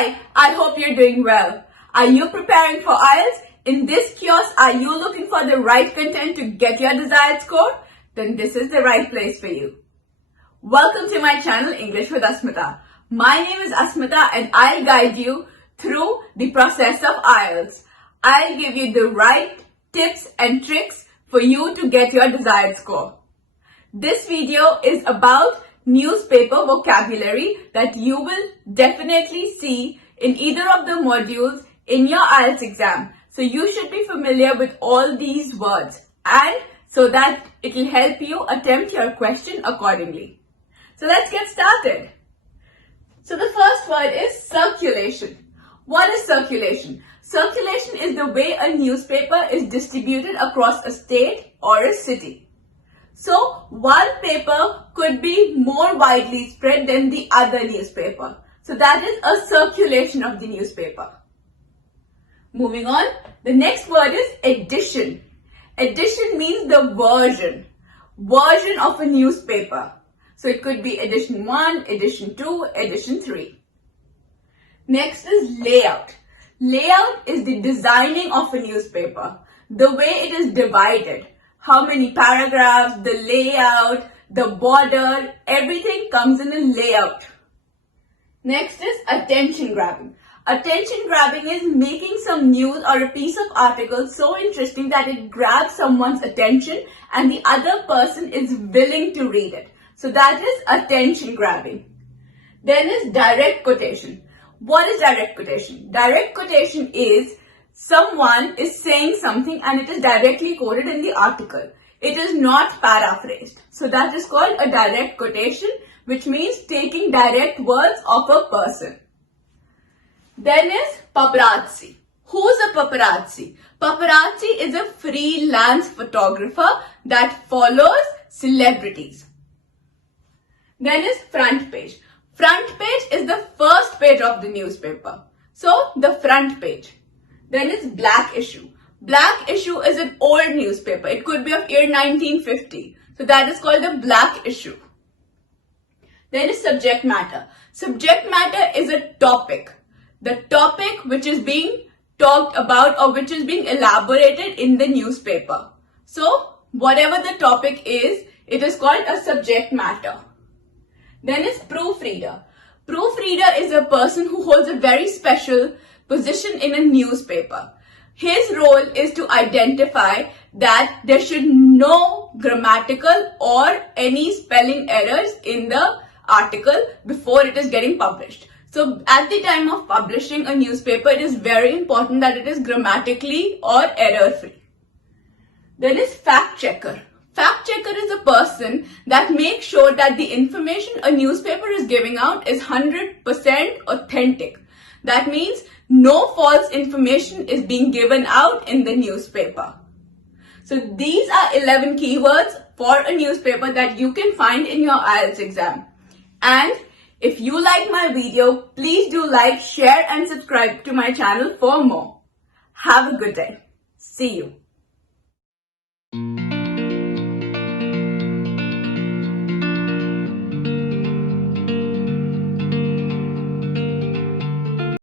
Hi, I hope you're doing well. Are you preparing for IELTS? In this kiosk, are you looking for the right content to get your desired score? Then this is the right place for you. Welcome to my channel, English with Asmita. My name is Asmita and I'll guide you through the process of IELTS. I'll give you the right tips and tricks for you to get your desired score. This video is about newspaper vocabulary that you will definitely see in either of the modules in your IELTS exam. So you should be familiar with all these words and so that it will help you attempt your question accordingly. So let's get started. So the first word is circulation. What is circulation? Circulation is the way a newspaper is distributed across a state or a city. So one paper could be more widely spread than the other newspaper. So that is a circulation of the newspaper. Moving on, the next word is edition. Edition means the version of a newspaper. So it could be edition 1, edition 2, edition 3. Next is layout. Layout is the designing of a newspaper, the way it is divided. How many paragraphs, the layout, the border, everything comes in a layout. Next is attention grabbing. Attention grabbing is making some news or a piece of article so interesting that it grabs someone's attention and the other person is willing to read it. So that is attention grabbing. Then is direct quotation. What is direct quotation? Direct quotation is someone is saying something and it is directly quoted in the article. It is not paraphrased. So that is called a direct quotation, which means taking direct words of a person. Then is paparazzi. Who's a paparazzi? Paparazzi is a freelance photographer that follows celebrities. Then is front page. Front page is the first page of the newspaper. So the front page. Then is black issue. Black issue is an old newspaper. It could be of year 1950. So that is called the black issue. Then is subject matter. Subject matter is a topic. The topic which is being talked about or which is being elaborated in the newspaper. So whatever the topic is, it is called a subject matter. Then is proofreader. Proofreader is a person who holds a very special position in a newspaper. His role is to identify that there should no grammatical or any spelling errors in the article before it is getting published. So at the time of publishing a newspaper, it is very important that it is grammatically or error-free. Then is fact checker. Fact checker is a person that makes sure that the information a newspaper is giving out is 100% authentic. That means no false information is being given out in the newspaper. So these are 11 keywords for a newspaper that you can find in your IELTS exam. And if you like my video, please do like, share and subscribe to my channel for more. Have a good day. See you.